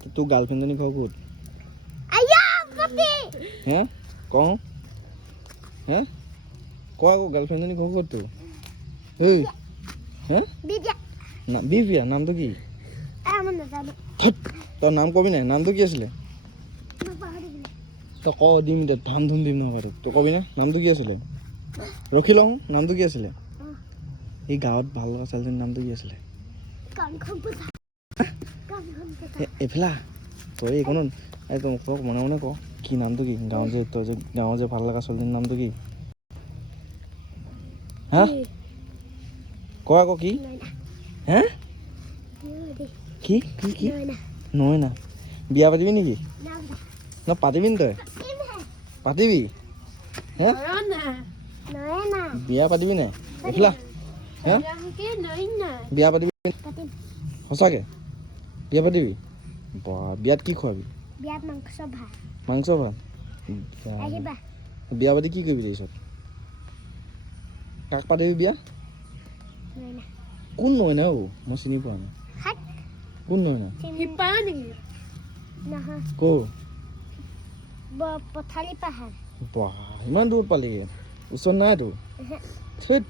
তোৰ গাৰ্লফ্ৰেণ্ডজনী ঘৰ ক'ত হে কওঁ হে ক আকৌ গাৰ্লফ্ৰেণ্ডজনী ঘৰ ক'ত তোৰ ঐ হে বিবিয়া নামটো কি তই নাম কবি নাই নামটো কি আছিলে তই ক দিম দে ধাম ধুম দিম নহয় তোক তই কবি নে নামটো কি আছিলে ৰখি লওঁ নামটো কি আছিলে এই গাঁৱত ভাল লগা ছোৱালীজনীৰ নামটো কি আছিলে এইফালা তই এইখনত তই মোক মনে মনে ক কি নামটো কি গাঁৱত যে তই যে গাঁৱৰ যে ভাল লগা ছোৱালীজনীৰ নামটো কি হা ক আকৌ কি হে কি কি কি নহয় না বিয়া পাতিবি নেকি ন পাতিবি নি তই পাতিবি হে বিয়া পাতিবি নাই এইফালা হে বিয়া পাতিবি সঁচাকে বিয়া পাতিবি বিয়াত কি খোৱাবি মাংস ভাত বিয়া পাতি কি কৰিবি তাৰপিছত কাক পাতিবি বিয়া কোন নহয় না মই চিনি পোৱা নাই কোন নহয় না ক'ৰ পথালি পাহাৰ ইমান দূৰত পালিগৈ ওচৰত নাইতো থৈত